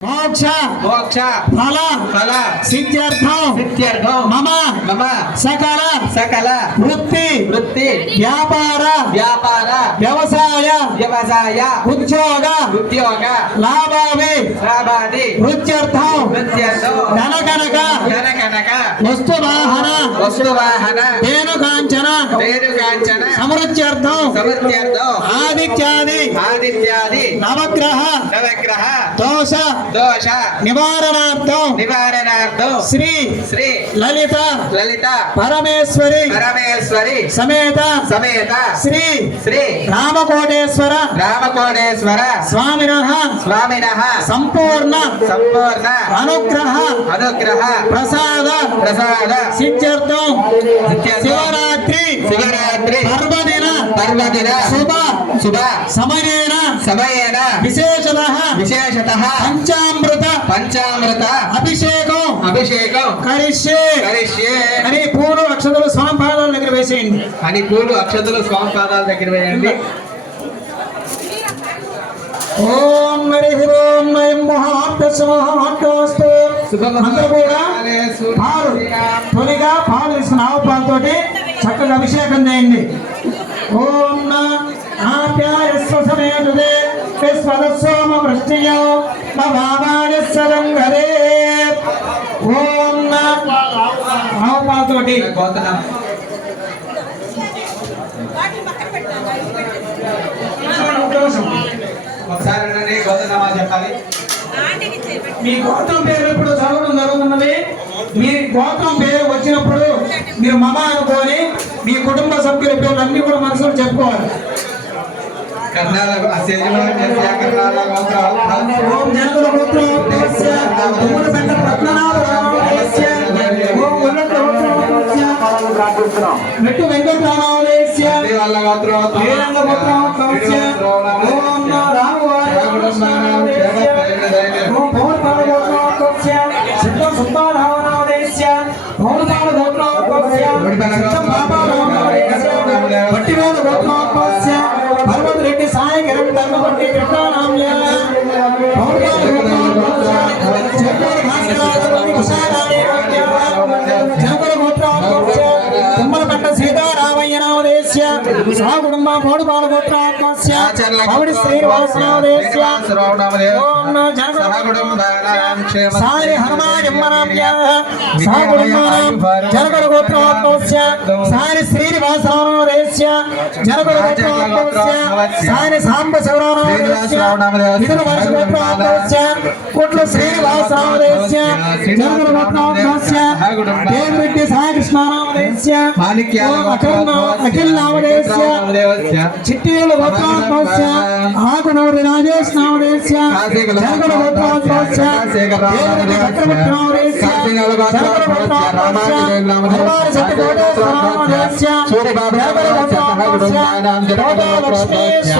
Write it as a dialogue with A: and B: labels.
A: మోక్ష
B: మోక్ష
A: ఫల
B: ఫల
A: సిద్ధ్యర్థం
B: సిద్ధ్యర్థం
A: మమ
B: మమ
A: సకల
B: సకల
A: వృత్తి
B: వృత్తి
A: వ్యాపార
B: వ్యాపార
A: వ్యవసాయ
B: వ్యవసాయ
A: ఉద్యోగ
B: ఉద్యోగ
A: లాభావి
B: లాభాది
A: వృత్త్యర్థం
B: వృత్త్యర్థం
A: ధనకనక
B: జనగణక
A: వాహన
B: వస్తువాహన.
A: తేను కాంచన
B: వేణుకాంచన
A: సమృద్ధ్యర్థం.
B: సమృద్ధ్యర్థం.
A: ఆదిత్యాది.
B: ఆదిత్యాది.
A: నవగ్రహ.
B: నవగ్రహ.
A: దోష.
B: దోష.
A: నివారణార్థం.
B: నివారణార్థం
A: శ్రీ
B: శ్రీ
A: లలిత
B: లలిత
A: పరమేశ్వరి
B: పరమేశ్వరి
A: సమేత
B: సమేత
A: శ్రీ
B: శ్రీ
A: రామకోటేశ్వర
B: రామకోణేశ్వర
A: స్వామిన
B: స్వామిన
A: సంపూర్ణ
B: సంపూర్ణ
A: అనుగ్రహ
B: అనుగ్రహ
A: ప్రసాద
B: ప్రసాద
A: సిద్ధ్యర్థం. శివరాత్రి
B: శివరాత్రి.
A: పర్వదిన
B: పర్వదిన
A: శుభ
B: శుభ
A: సమయేన
B: సమయేన
A: విశేషత
B: విశేషత
A: పంచామృత
B: పంచామృత
A: అభిషేకం
B: అభిషేకం
A: కరిష్యే
B: కరిష్యే
A: అని పూలు అక్షతలు స్వామి పాదాల దగ్గర వేసేయండి.
B: అని పూలు అక్షతలు స్వామి పాదాల దగ్గర వేయండి.
A: ఓం హరి ఓం నయం మహాత్మస్తు అందరూ కూడా పాలు తొలిగా పాలు తీసుకున్న ఆవు పాలతోటి చక్కగా అభిషేకం చేయండి.
B: ఒకసారి గోతనామా చెప్పాలి.
A: మీ గోత్రం పేరు చదవడం జరుగుతున్నది? మీ గోత్రం పేరు వచ్చినప్పుడు మీరు మమ అనుకోని మీ కుటుంబ సభ్యుల పేర్లు అన్ని కూడా మనసులో చెప్పుకోవాలి.
B: కర్ణాల అసేజమాన్యస్య కర్ణాల గోత్ర
A: ఓం జనకుల గోత్రోద్భవస్య, తుమ్ముడు పెద్ద పద్మనాభ రామాలయస్య, సాయి కిరణ్ ధర్మపట్టి నామదేశ్య సాగుడుంబ మోడుపాల గోత్రోద్భవస్య పౌడి శ్రీనివాసనామదేశ్య ఓం నమో జనకుల సాయి హనుమాయమ్మనామ్య సాగుడుంబానాం జనకుల సాయి సాయి సాంబ వర్ష కుట్ల అఖిల్ నామదేశ్య చిట్టివేలు గోత్రోద్భవస్య ఆకునూరి రాజేష్ నామదేశ్య చక్రవర్తి హరివారి